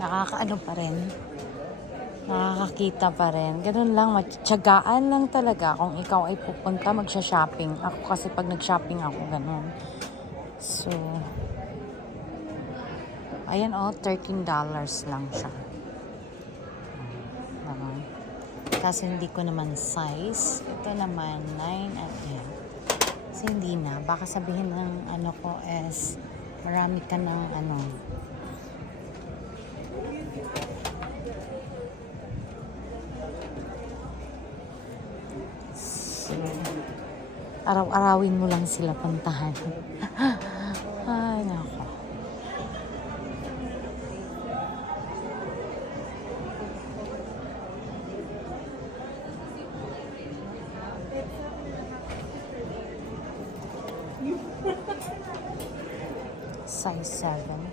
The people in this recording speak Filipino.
Nakakaano pa rin. Nakakakita pa rin. Ganun lang, matyagaan lang talaga kung ikaw ay pupunta magsha-shopping. Ako kasi pag nag-shopping ako, ganun. So, ayan $13 lang siya. Diba? Kasi hindi ko naman size. Ito naman, 9 at yan. Kasi hindi na. Baka sabihin ng ano ko is, marami ka ng ano. So, araw-arawin mo lang sila puntahan. Ay, nako. Size 7.